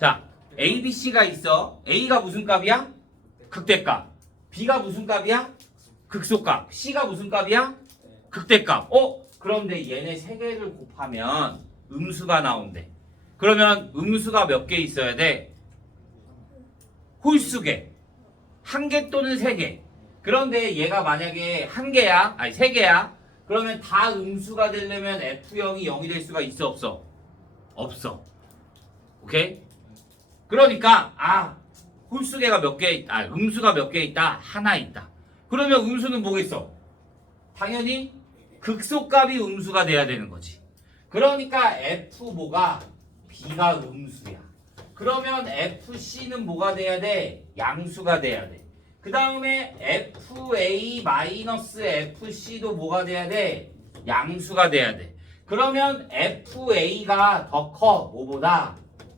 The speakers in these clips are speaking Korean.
자, A, B, C가 있어. A가 무슨 값이야? 극대값. B가 무슨 값이야? 극소값. C가 무슨 값이야? 극대값. 그런데 얘네 세 개를 곱하면 음수가 나온대. 그러면 음수가 몇 개 있어야 돼? 홀수개. 한 개 또는 세 개. 그런데 얘가 만약에 한 개야, 아니 세 개야. 그러면 다 음수가 되려면 F0이 0이 될 수가 있어, 없어? 없어. 오케이? 그러니까 홀수개가 몇 개 있다. 음수가 몇 개 있다. 하나 있다. 그러면 음수는 뭐겠어? 당연히 극소값이 음수가 돼야 되는 거지. 그러니까 F 뭐가 B가 음수야. 그러면 FC는 뭐가 돼야 돼? 양수가 돼야 돼. 그 다음에 FA-FC도 뭐가 돼야 돼? 양수가 돼야 돼. 그러면 FA가 더 커. 뭐보다?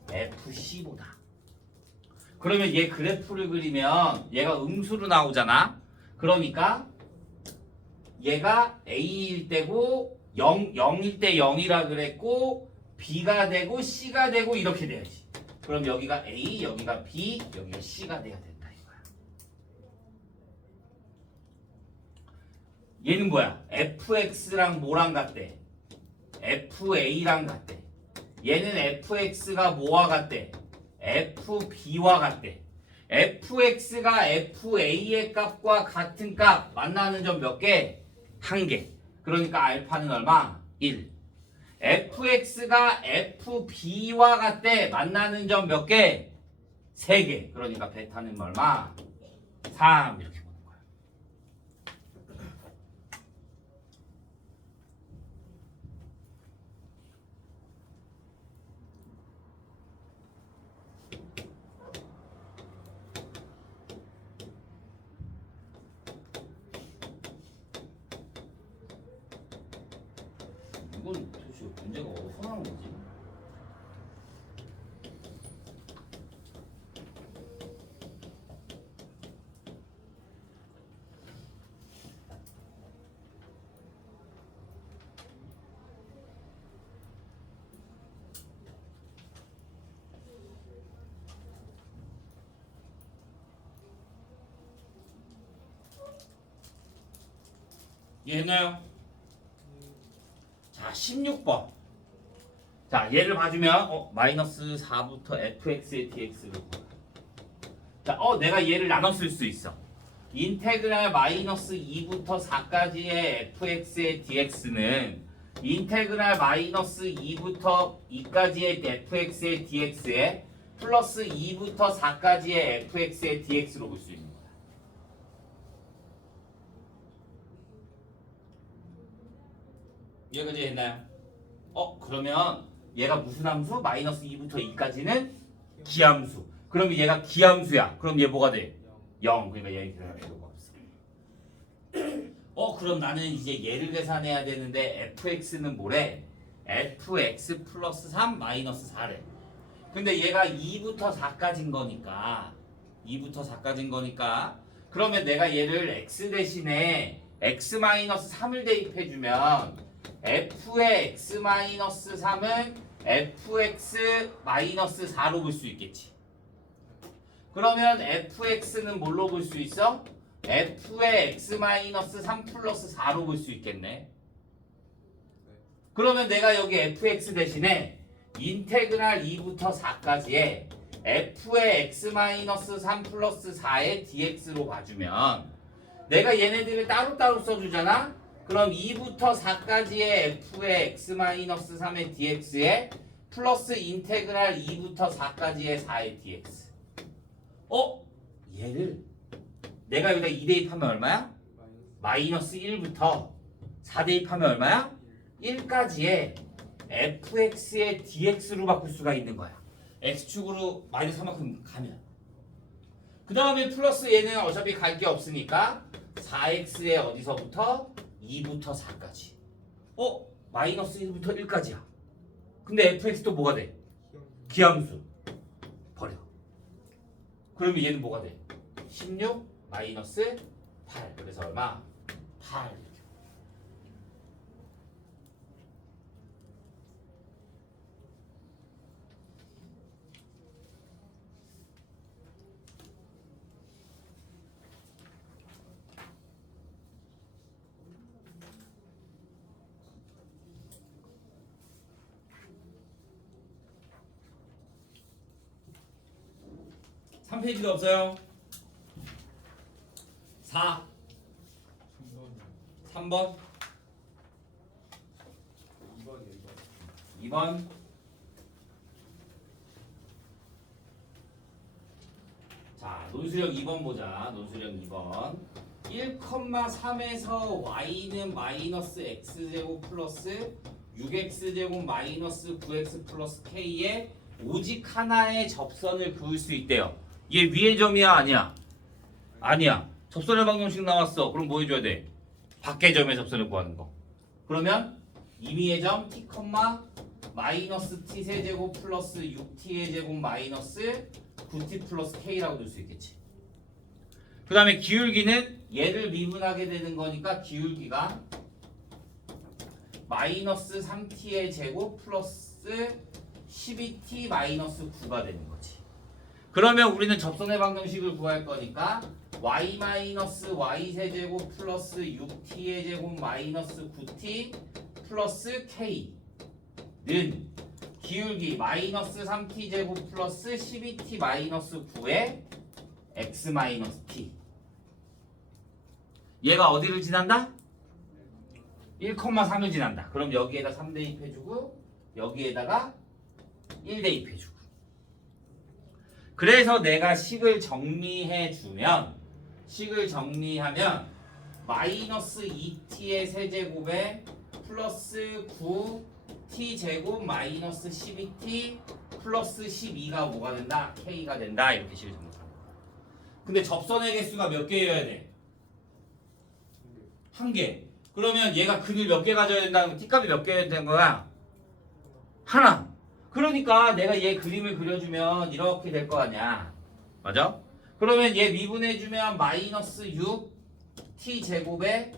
FC보다. 그러면 얘 그래프를 그리면 얘가 음수로 나오잖아. 그러니까 얘가 A일 때고 0일 때 0이라 그랬고 B가 되고 C가 되고 이렇게 돼야지. 그럼 여기가 A, 여기가 B, 여기가 C가 돼야 된다 이거야. 얘는 뭐야? fx랑 뭐랑 같대? fa랑 같대. 얘는 fx가 뭐와 같대? fb와 같대. fx가 fa의 값과 같은 값 만나는 점 몇 개? 한 개. 그러니까 알파는 얼마? 1. fx가 fb와 같대. 만나는 점 몇 개? 3개. 그러니까 베타는 얼마? 3 이렇게 보는 거야. 이건 도대체 문제가 어디서 나온 거지? 이해했나요? 자, 16번. 자, 얘를 봐주면 마이너스 4부터 fx의 dx를 구해. 자, 내가 얘를 나눠 쓸 수 있어. 인테그랄 마이너스 2부터 4까지의 fx의 dx는 인테그랄 마이너스 2부터 2까지의 fx의 dx에 플러스 2부터 4까지의 fx의 dx로 볼 수 있는 거야. 이해가 됐나요? 그러면 얘가 무슨 함수? 마이너스 2부터 2까지는 기함수. 그러면 얘가 기함수야. 그럼 얘 뭐가 돼? 0. 그러니까 얘 필요가 없어. 그럼 나는 이제 얘를 계산해야 되는데 fx는 뭐래? fx 플러스 3 마이너스 4래. 근데 얘가 2부터 4까지인 거니까 2부터 4까지인 거니까 그러면 내가 얘를 x 대신에 x 마이너스 3을 대입해주면 f의 x 마이너스 3은 fx 마이너스 4로 볼 수 있겠지. 그러면 fx는 뭘로 볼 수 있어? f의 x 마이너스 3 플러스 4로 볼 수 있겠네. 그러면 내가 여기 fx 대신에 인테그랄 2부터 4까지의 f의 x 마이너스 3 플러스 4의 dx로 봐주면 내가 얘네들을 따로따로 써주잖아. 그럼 2부터 4까지의 f의 x 마이너스 3의 dx에 플러스 인테그랄 2부터 4까지의 4의 dx. 얘를 내가 여기다 2 대입하면 얼마야? 마이너스 1부터 4 대입하면 얼마야? 1까지의 fx의 dx로 바꿀 수가 있는 거야. x축으로 마이너스 3만큼 가면. 그 다음에 플러스 얘는 어차피 갈 게 없으니까 4x의 어디서부터? 2부터 4까지. 마이너스 1부터 1까지야. 근데 fx도 뭐가 돼? 기함수. 버려. 그러면 얘는 뭐가 돼? 16 마이너스 8. 그래서 얼마? 8. 이렇게. 3페이지도 없어요. 4 3번 2번 자, 논술형 2번 보자. 논술형 2번 1,3에서 y는 마이너스 x제곱 플러스 6x제곱 마이너스 9x 플러스 k에 오직 하나의 접선을 그을 수 있대요. 얘 위의 점이야 아니야? 아니야. 접선의 방정식 나왔어. 그럼 뭐 해줘야 돼? 밖의 점의 접선을 구하는 거. 그러면 임의의 점 t, 마이너스 t 세제곱 플러스 6t의 제곱 마이너스 9t 플러스 k라고 줄 수 있겠지. 그 다음에 기울기는 얘를 미분하게 되는 거니까 기울기가 마이너스 3t의 제곱 플러스 12t 마이너스 9가 되는 거지. 그러면 우리는 접선의 방정식을 구할 거니까 y 마이너스 y 세제곱 플러스 6t의 제곱 마이너스 9t 플러스 k는 기울기 마이너스 3t 제곱 플러스 12t 마이너스 9의 x 마이너스 t. 얘가 어디를 지난다? 1,3을 지난다. 그럼 여기에다 3 대입해주고 여기에다가 1 대입해주고. 그래서 내가 식을 정리해주면 마이너스 2t의 세제곱에 플러스 9t 제곱 마이너스 12t 플러스 12가 뭐가 된다? k가 된다. 이렇게 식을 정리합니다. 근데 접선의 개수가 몇 개여야 돼? 1개. 그러면 얘가 근을 몇 개 가져야 된다는 t값이 몇 개여야 되는 거야? 하나. 그러니까 내가 얘 그림을 그려주면 이렇게 될 거 아니야. 맞아? 그러면 얘 미분해주면 마이너스 6t 제곱에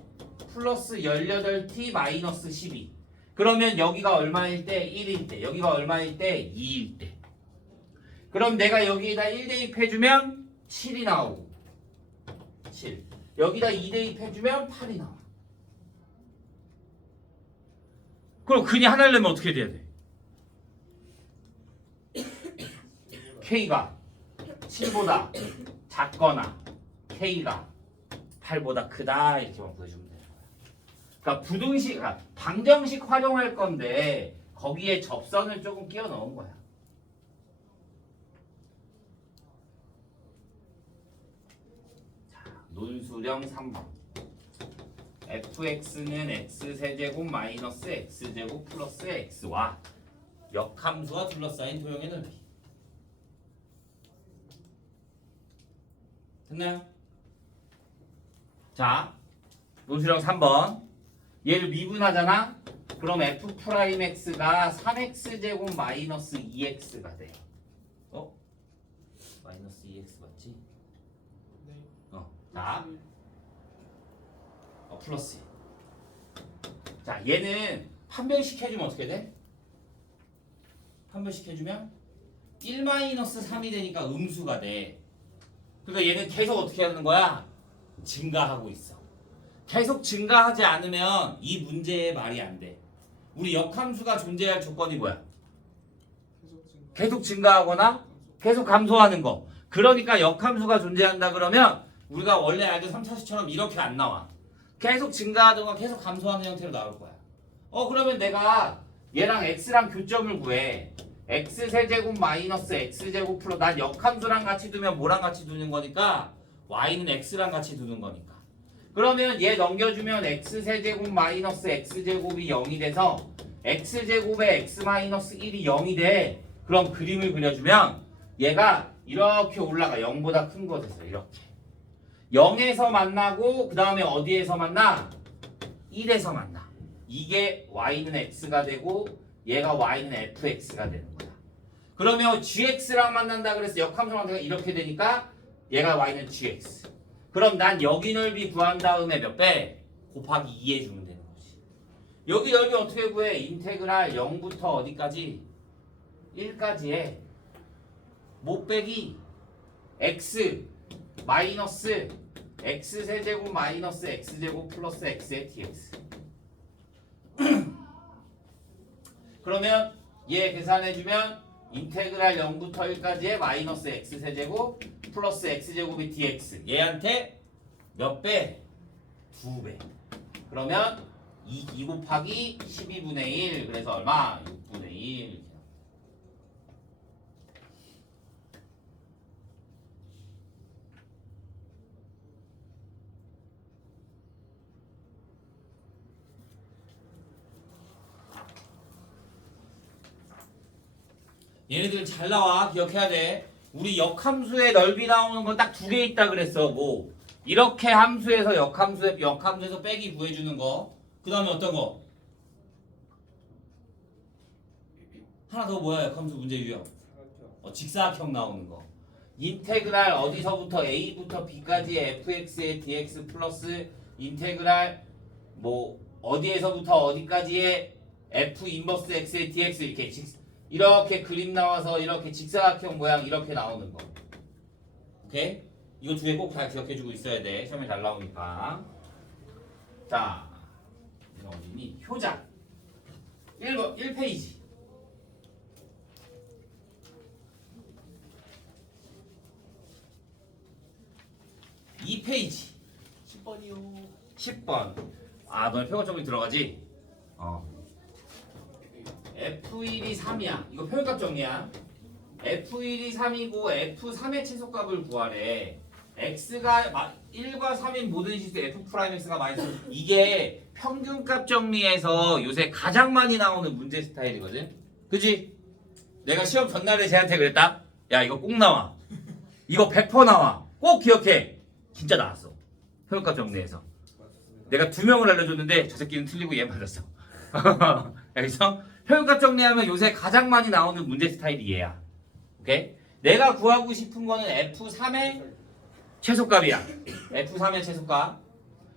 플러스 18t 마이너스 12. 그러면 여기가 얼마일 때? 1일 때. 여기가 얼마일 때? 2일 때. 그럼 내가 여기에다 1 대입해주면 7이 나오고 7. 여기다 2 대입해주면 8이 나와. 그럼 근이 하나를 내면 어떻게 돼야 돼? K가 7보다 작거나 K가 8보다 크다 이렇게만 보여주면 되는 거야. 그러니까 부등식, 방정식 활용할 건데 거기에 접선을 조금 끼워 넣은 거야. 자, 논술형 3번. fx는 x세제곱 마이너스 x제곱 플러스 x와 역함수와 둘러싸인 도형의 넓이. 됐나요? 자, 논술형 3번. 얘를 미분하잖아? 그럼 f'x가 3x제곱 마이너스 2x가 돼. 마이너스 2x 맞지? 네. 자, 플러스. 자, 얘는 판별시켜주면 어떻게 돼? 판별시켜주면 1-3이 되니까 음수가 돼. 그러니까 얘는 계속 어떻게 하는 거야? 증가하고 있어. 계속 증가하지 않으면 이 문제의 말이 안 돼. 우리 역함수가 존재할 조건이 뭐야? 계속 증가하거나 계속 감소하는 거. 그러니까 역함수가 존재한다 그러면 우리가 원래 알던 3차식처럼 이렇게 안 나와. 계속 증가하거나 계속 감소하는 형태로 나올 거야. 그러면 내가 얘랑 x랑 교점을 구해. x세제곱 마이너스 x제곱 플러스 난 역함수랑 같이 두면 뭐랑 같이 두는 거니까 y는 x랑 같이 두는 거니까. 그러면 얘 넘겨주면 x세제곱 마이너스 x제곱이 0이 돼서 x제곱에 x 마이너스 1이 0이 돼. 그럼 그림을 그려주면 얘가 이렇게 올라가. 0보다 큰 곳에서 이렇게 0에서 만나고 그 다음에 어디에서 만나? 1에서 만나. 이게 y는 x가 되고 얘가 y는 fx가 되는 거야. 그러면 gx랑 만난다 그래서 역함수랑 이렇게 되니까 얘가 y는 gx. 그럼 난 여기 넓이 구한 다음에 몇 배? 곱하기 2 해주면 되는 거지. 여기 넓이 어떻게 구해? 인테그랄 0부터 어디까지? 1까지 해. 못 빼기 x 마이너스 x세제곱 마이너스 x제곱 플러스 x의 dx. 그러면 얘 계산해주면 인테그랄 0부터 1까지의 마이너스 x 세제곱 플러스 x제곱의 dx. 얘한테 몇 배? 2배. 그러면 2 곱하기 12분의 1. 그래서 얼마? 6분의 1. 얘네들 잘 나와. 기억해야 돼. 우리 역함수의 넓이 나오는 건 딱 2개 있다 그랬어. 뭐 이렇게 함수에서 역함수에서 빼기 구해주는 거. 그 다음에 어떤 거? 하나 더 뭐야? 역함수 문제 유형. 직사각형 나오는 거. 인테그랄 어디서부터 a부터 b까지의 fx의 dx 플러스 인테그랄 뭐 어디에서부터 어디까지의 f 인버스 x의 dx 이렇게 그림 나와서 이렇게 직사각형 모양 이렇게 나오는 거. 오케이? 이거 2개 꼭 다 기억해주고 있어야 돼. 시험에 잘 나오니까. 자, 이거 어디니? 효자 1페이지. 2페이지. 10번이요. 10번. 아, 너네 표현점이 들어가지? F1이 3이야. 이거 표현값 정리야. F1이 3이고 F3의 최소값을 구하래. X가 1과 3인 모든 실수 F'X가 마이너스. 이게 평균값 정리에서 요새 가장 많이 나오는 문제 스타일이거든. 그치? 내가 시험 전날에 쟤한테 그랬다. 야, 이거 꼭 나와. 이거 100% 나와. 꼭 기억해. 진짜 나왔어. 평균값 정리에서. 내가 2명을 알려줬는데 저 새끼는 틀리고 얘 맞았어. 여기서 평균값 정리하면 요새 가장 많이 나오는 문제 스타일이 얘야. 오케이? 내가 구하고 싶은 거는 F3의 최소값이야. F3의 최소값.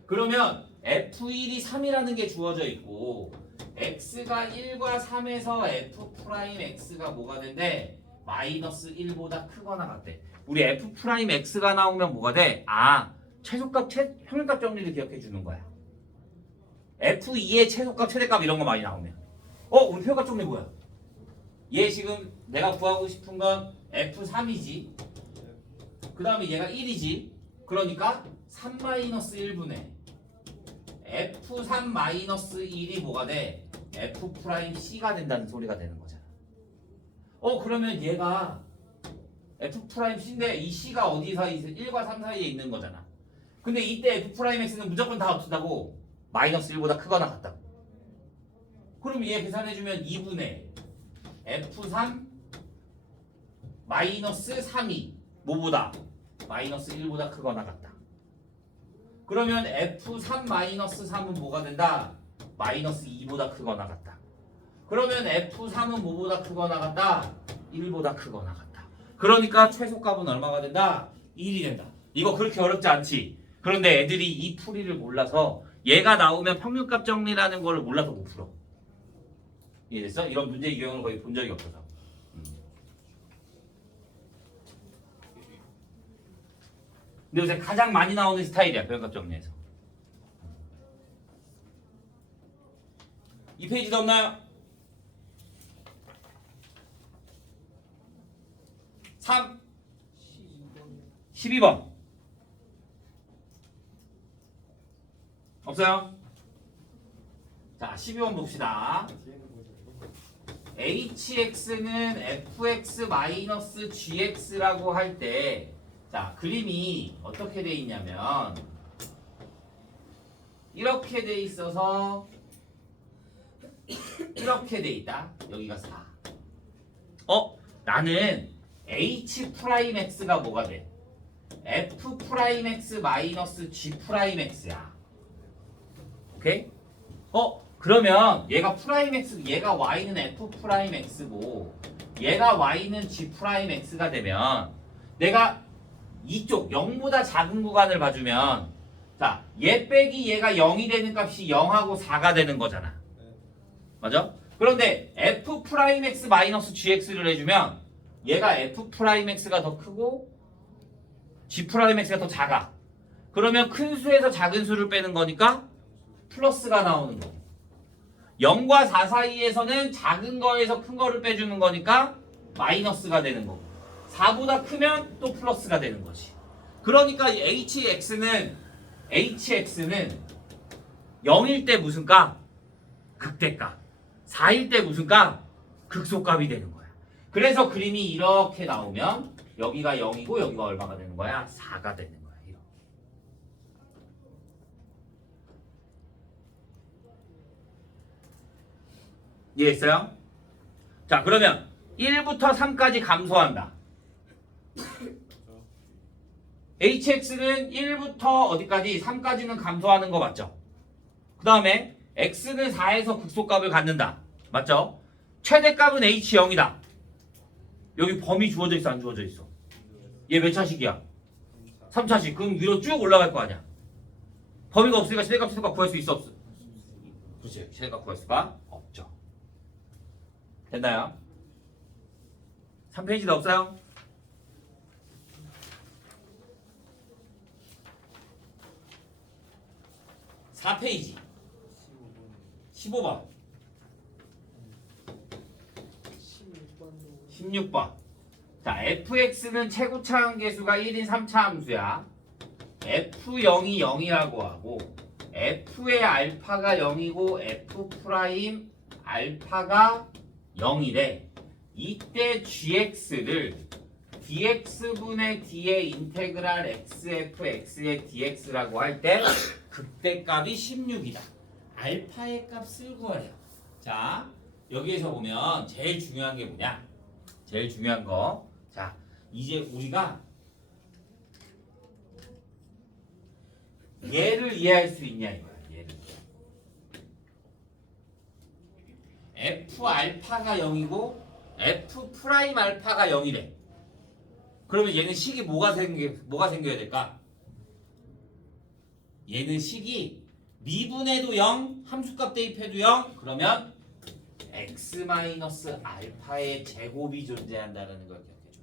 그러면 F1이 3이라는 게 주어져 있고 X가 1과 3에서 F'X가 뭐가 된대? 마이너스 1보다 크거나 같대. 우리 F'X가 나오면 뭐가 돼? 아, 최소값, 평균값 정리를 기억해 주는 거야. F2의 최소값, 최대값 이런 거 많이 나오면. 우리 평균값 정리 뭐야? 얘 지금 내가 구하고 싶은 건 F3이지. 그 다음에 얘가 1이지. 그러니까 3-1분의 F3-1이 뭐가 돼? F'C가 된다는 소리가 되는 거잖아. 그러면 얘가 F'C인데 이 C가 어디 사이에 1과 3 사이에 있는 거잖아. 근데 이때 F'X는 무조건 다 어떻다고? 마이너스 1보다 크거나 같다고. 그럼 얘 계산해주면 2분의 F3 마이너스 3이 뭐보다? 마이너스 1보다 크거나 같다. 그러면 F3 마이너스 3은 뭐가 된다? 마이너스 2보다 크거나 같다. 그러면 F3은 뭐보다 크거나 같다? 1보다 크거나 같다. 그러니까 최소값은 얼마가 된다? 1이 된다. 이거 그렇게 어렵지 않지? 그런데 애들이 이 풀이를 몰라서 얘가 나오면 평균값 정리라는 걸 몰라서 못 풀어. 이해됐어? 이런 문제 유형을 거의 본 적이 없어서. 근데 요새 가장 많이 나오는 스타일이야, 평균값 정리에서. 2페이지도 없나요? 3 12번 없어요? 자, 12번 봅시다. hx는 fx-gx라고 할 때 자, 그림이 어떻게 돼 있냐면 이렇게 돼 있어서 이렇게 돼 있다. 여기가 4. 나는 h'x가 뭐가 돼? f'x-g'x야. 오케이? 그러면 얘가 프라임x, 얘가 y는 f'x고 얘가 y는 g'x가 되면 내가 이쪽 0보다 작은 구간을 봐주면 자, 얘 빼기 얘가 0이 되는 값이 0하고 4가 되는 거잖아. 맞아? 그런데 f'x-gx를 해주면 얘가 f'x가 더 크고 g'x가 더 작아. 그러면 큰 수에서 작은 수를 빼는 거니까 플러스가 나오는 거. 0과 4 사이에서는 작은 거에서 큰 거를 빼주는 거니까 마이너스가 되는 거고 4보다 크면 또 플러스가 되는 거지. 그러니까 hx는 0일 때 무슨 값? 극대값. 4일 때 무슨 값? 극소값이 되는 거야. 그래서 그림이 이렇게 나오면 여기가 0이고 여기가 얼마가 되는 거야? 4가 되는 거야. 이렇게. 이해했어요? 자, 그러면 1부터 3까지 감소한다. hx는 1부터 어디까지? 3까지는 감소하는 거 맞죠? 그 다음에 x는 4에서 극소값을 갖는다. 맞죠? 최대값은 h0이다. 여기 범위 주어져 있어 안 주어져 있어? 얘 몇 차식이야? 3차식. 그럼 위로 쭉 올라갈 거 아니야? 범위가 없으니까 최대값 최소값 구할 수 있어 없어? 그렇지. 최대값 구할 수가 없죠. 됐나요? 3페이지도 없어요? 4페이지 15번 16번. 자, fx는 최고차함계수가 1인 3차 함수야. f0이 0이라고 하고 f의 알파가 0이고 f 프라임 알파가 0이래. 이때 gx를 dx분의 d의 인테그랄 xfx의 dx라고 할 때 극대값이 16이다. 알파의 값을 구하래요. 자, 여기에서 보면 제일 중요한 게 뭐냐? 제일 중요한 거. 자, 이제 우리가 얘를 이해할 수 있냐 이거야. 얘를. f 알파가 0이고 f 프라임 알파가 0이래. 그러면 얘는 식이 뭐가 생겨야 될까? 얘는 식이 미분해도 0, 함수값 대입해도 0, 그러면 x-알파의 제곱이 존재한다는 걸 기억해줘.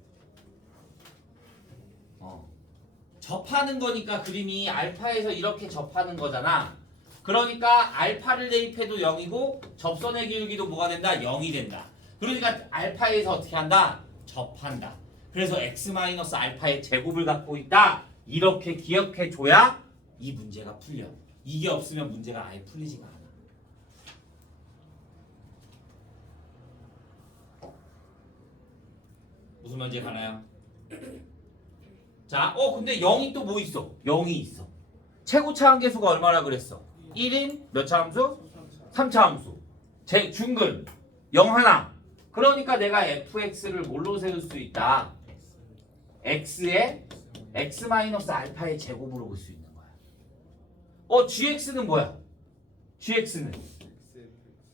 접하는 거니까 그림이 알파에서 이렇게 접하는 거잖아. 그러니까 알파를 대입해도 0이고 접선의 기울기도 뭐가 된다? 0이 된다. 그러니까 알파에서 어떻게 한다? 접한다. 그래서 x-알파의 제곱을 갖고 있다. 이렇게 기억해줘야 이 문제가 풀려. 이게 없으면 문제가 아예 풀리지가 않아. 무슨 문제 가나요? 자, 근데 0이 또 뭐 있어? 0이 있어. 최고차 함계수가 얼마나 그랬어? 1인 몇 차 함수? 3차 함수. 중근 0 하나. 그러니까 내가 fx를 뭘로 세울 수 있다? x의 x-알파의 제곱으로 볼 수 있는 거야. gx는 뭐야? gx는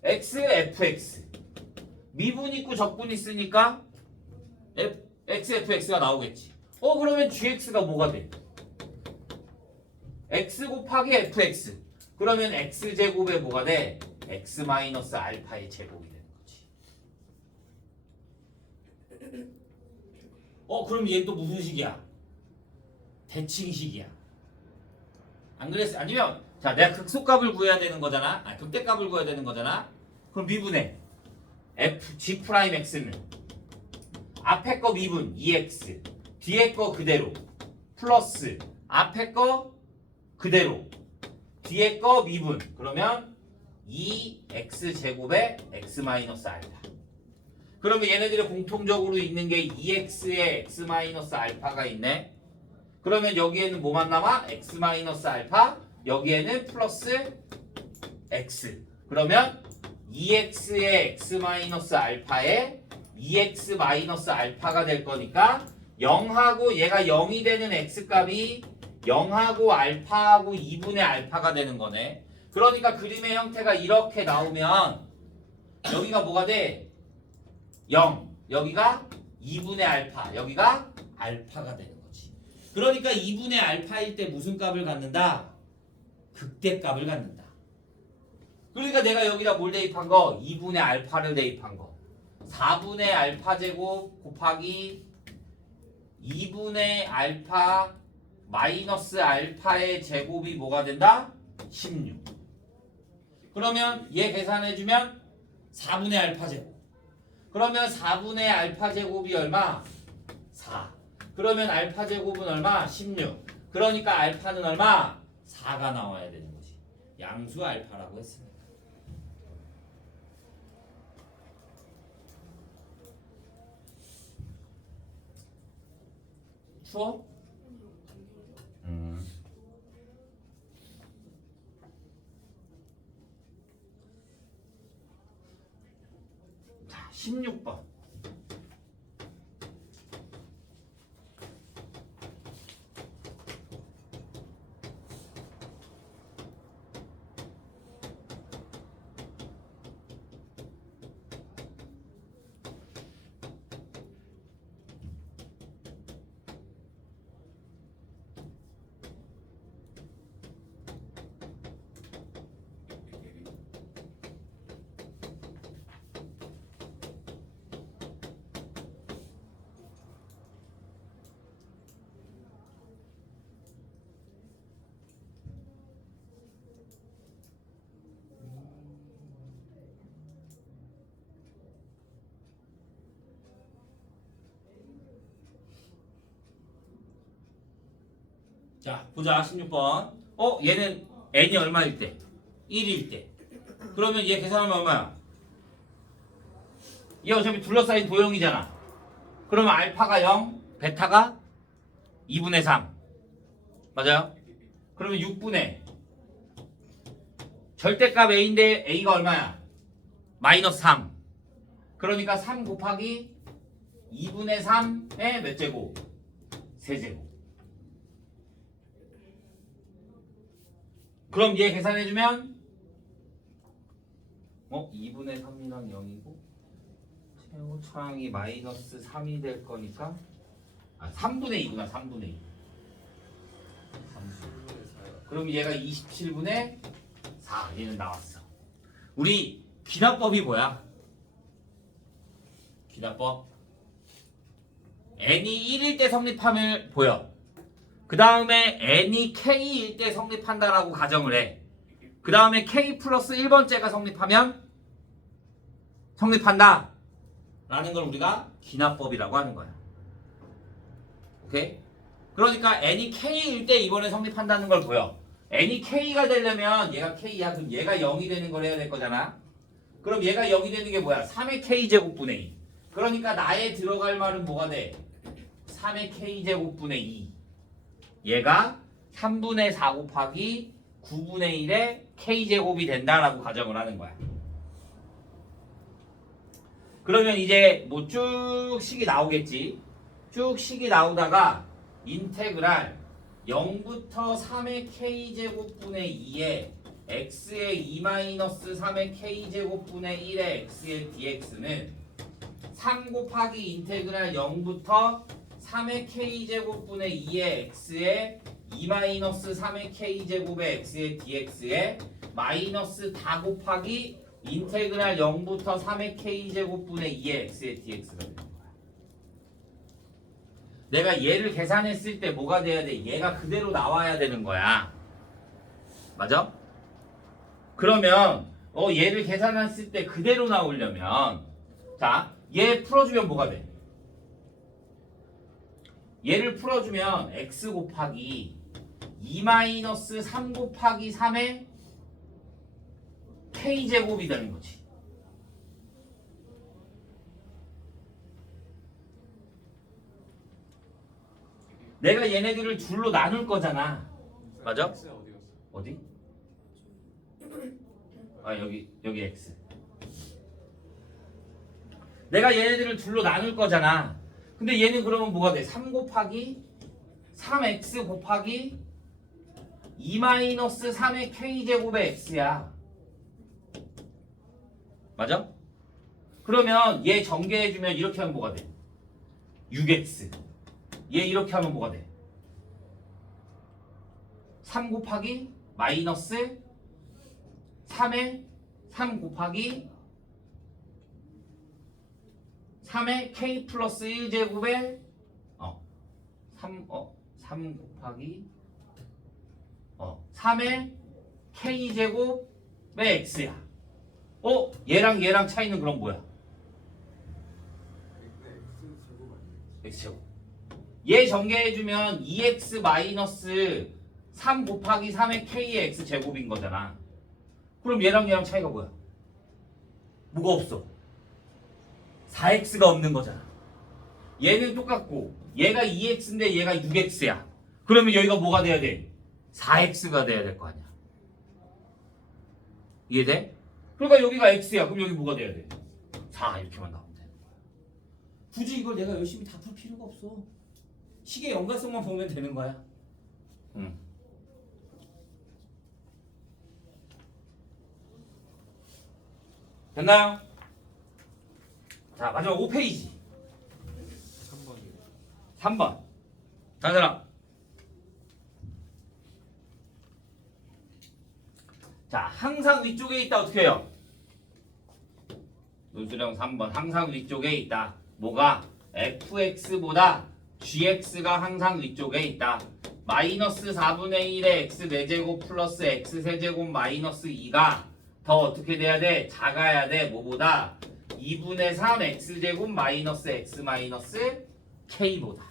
x, fx. 미분 있고 적분 있으니까 x, fx가 나오겠지. 그러면 gx가 뭐가 돼? x 곱하기 fx. 그러면 x제곱에 뭐가 돼? x-알파의 제곱이 되는 거지. 그럼 얘 또 무슨 식이야? 대칭식이야. 안 그랬어? 아니면 자, 내가 극소값을 구해야 되는 거잖아. 극대값을 구해야 되는 거잖아. 그럼 미분해. f g 프라임 x는 앞에 거 미분 2x, 뒤에 거 그대로 플러스 앞에 거 그대로 뒤에 거 미분. 그러면 2x 제곱에 x-알파. 그러면 얘네들이 공통적으로 있는 게 2x에 x-알파가 있네. 그러면 여기에는 뭐만 남아? x-알파. 여기에는 플러스 x. 그러면 2x의 x-알파에 2x-알파가 될 거니까 0하고 얘가 0이 되는 x값이 0하고 알파하고 2분의 알파가 되는 거네. 그러니까 그림의 형태가 이렇게 나오면 여기가 뭐가 돼? 0. 여기가 2분의 알파. 여기가 알파가 되는 거지. 그러니까 2분의 알파일 때 무슨 값을 갖는다? 극대값을 갖는다. 그러니까 내가 여기다 뭘 대입한 거? 2분의 알파를 대입한 거. 4분의 알파 제곱 곱하기 2분의 알파 마이너스 알파의 제곱이 뭐가 된다? 16. 그러면 얘 계산해주면 4분의 알파 제곱. 그러면 4분의 알파 제곱이 얼마? 4. 그러면 알파 제곱은 얼마? 16. 그러니까 알파는 얼마? 4가 나와야 되는 거지. 양수 알파라고 했습니다. 추워? 자, 16번. 자, 보자. 16번. 얘는 n이 얼마일 때? 1일 때. 그러면 얘 계산하면 얼마야? 얘 어차피 둘러싸인 도형이잖아. 그러면 알파가 0, 베타가 2분의 3. 맞아요? 그러면 6분의 절대값 a인데 a가 얼마야? 마이너스 3. 그러니까 3 곱하기 2분의 3의 몇 제곱? 세제곱. 그럼 얘 계산해주면 2분의 3이랑 0이고 최고차항이 마이너스 3이 될 거니까 3분의 2구나. 3분의 2. 그럼 얘가 27분의 4. 얘는 나왔어. 우리 귀납법이 뭐야? 귀납법 n이 1일 때 성립함을 보여. 그 다음에 n이 k일 때 성립한다라고 가정을 해. 그 다음에 k 플러스 1번째가 성립한다 라는 걸 우리가 귀납법이라고 하는 거야. 오케이? 그러니까 n이 k일 때 이번에 성립한다는 걸 보여. n이 k가 되려면 얘가 k야. 그럼 얘가 0이 되는 걸 해야 될 거잖아. 그럼 얘가 0이 되는 게 뭐야? 3의 k제곱분의 2. 그러니까 나의 들어갈 말은 뭐가 돼? 3의 k제곱분의 2. 얘가 3분의 4 곱하기 9분의 1의 k제곱이 된다라고 가정을 하는 거야. 그러면 이제 뭐 쭉 식이 나오겠지. 쭉 식이 나오다가 인테그랄 0부터 3의 k제곱분의 2의 x의 2-3의 k제곱분의 1의 x의 dx는 3 곱하기 인테그랄 0부터 3의 k제곱분의 2의 x의 2-3의 k제곱의 x의 dx에 마이너스 다 곱하기 인테그랄 0부터 3의 k제곱분의 2의 x의 dx가 되는 거야. 내가 얘를 계산했을 때 뭐가 돼야 돼? 얘가 그대로 나와야 되는 거야. 맞아? 그러면 얘를 계산했을 때 그대로 나오려면 자, 얘 풀어주면 뭐가 돼? 얘를 풀어주면 x 곱하기 2-3 곱하기 3의 k제곱이 되는 거지. 내가 얘네들을 둘로 나눌 거잖아. 맞아? 어디? 여기 x. 내가 얘네들을 둘로 나눌 거잖아. 근데 얘는 그러면 뭐가 돼? 3 곱하기 3x 곱하기 2-3의 k제곱의 x야. 맞아? 그러면 얘 전개해주면 이렇게 하면 뭐가 돼? 6x. 얘 이렇게 하면 뭐가 돼? 3 곱하기 마이너스 3의 3 곱하기 3의 k 플러스 1제곱에 3 곱하기 3의 k제곱의 x야. 얘랑 얘랑 차이는 그럼 뭐야? x제곱. 얘 전개해주면 2x 마이너스 3 곱하기 3의 k의 x제곱인 거잖아. 그럼 얘랑 차이가 뭐야? 뭐가 없어? 4x가 없는 거잖아. 얘는 똑같고 얘가 2x인데 얘가 6x야. 그러면 여기가 뭐가 돼야 돼? 4x가 돼야 될 거 아니야. 이해돼? 그러니까 여기가 x야. 그럼 여기 뭐가 돼야 돼? 4 이렇게만 나오면 돼. 굳이 이걸 내가 열심히 다 풀 필요가 없어. 식의 연관성만 보면 되는 거야. 됐나요? 자, 마지막 5페이지. 3번. 다른 사람. 자, 항상 위쪽에 있다. 어떻게 해요? 논술형 3번. 항상 위쪽에 있다. 뭐가? fx보다 gx가 항상 위쪽에 있다. 마이너스 4분의 1의 x 4제곱 플러스 x 세제곱 마이너스 2가 더 어떻게 돼야 돼? 작아야 돼. 뭐보다? 2분의 3 x제곱 마이너스 x 마이너스 k보다.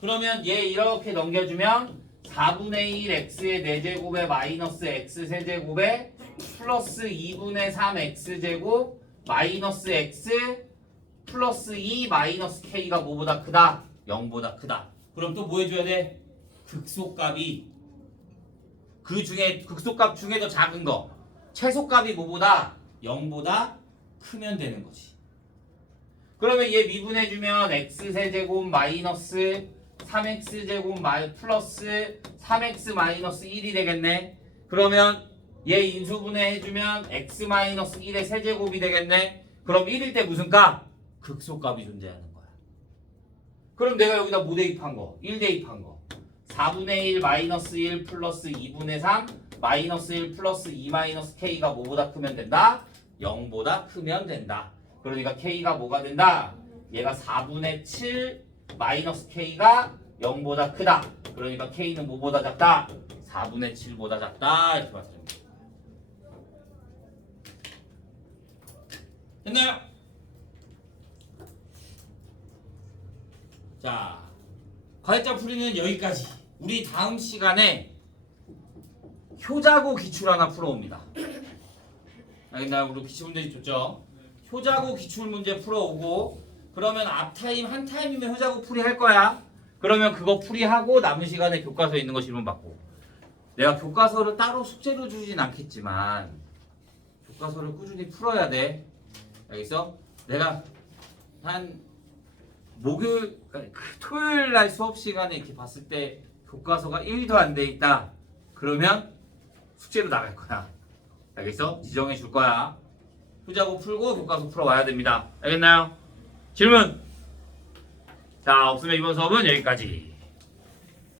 그러면 얘 이렇게 넘겨주면 4분의 1 x의 4제곱에 마이너스 x 세제곱에 플러스 2분의 3 x제곱 마이너스 x 플러스 2 마이너스 k가 뭐보다 크다? 0보다 크다. 그럼 또 뭐 해줘야 돼? 극소값이 그 중에 극소값 중에 더 작은 거 최소값이 뭐보다? 0보다 크면 되는 거지. 그러면 얘 미분해주면 x세제곱 마이너스 3x제곱 플러스 3x 마이너스 1이 되겠네. 그러면 얘 인수분해 해주면 x 마이너스 1의 세제곱이 되겠네. 그럼 1일 때 무슨 값? 극소값이 존재하는 거야. 그럼 내가 여기다 뭐 대입한 거? 1 대입한 거. 4분의 1 마이너스 1 플러스 2분의 3 마이너스 1 플러스 2 마이너스 k가 뭐보다 크면 된다? 0보다 크면 된다. 그러니까 k가 뭐가 된다? 얘가 4분의 7 마이너스 k가 0보다 크다. 그러니까 k는 뭐보다 작다? 4분의 7보다 작다. 이렇게 봤습니다. 됐나요? 자, 과제점 풀이는 여기까지. 우리 다음 시간에 효자고 기출 하나 풀어옵니다. 알겠나요? 우리 기출문제 줬죠? 효자고 기출문제 풀어오고 그러면 앞타임 한 타임이면 효자고 풀이 할 거야. 그러면 그거 풀이하고 남은 시간에 교과서에 있는 거 질문 받고. 내가 교과서를 따로 숙제로 주진 않겠지만 교과서를 꾸준히 풀어야 돼. 알겠어? 내가 한 목요일, 토요일 날 수업 시간에 이렇게 봤을 때 교과서가 1도 안 돼 있다. 그러면 숙제로 나갈 거야. 알겠어? 지정해 줄 거야. 효자고 풀고 교과서 풀어와야 됩니다. 알겠나요? 질문! 자, 없으면 이번 수업은 여기까지.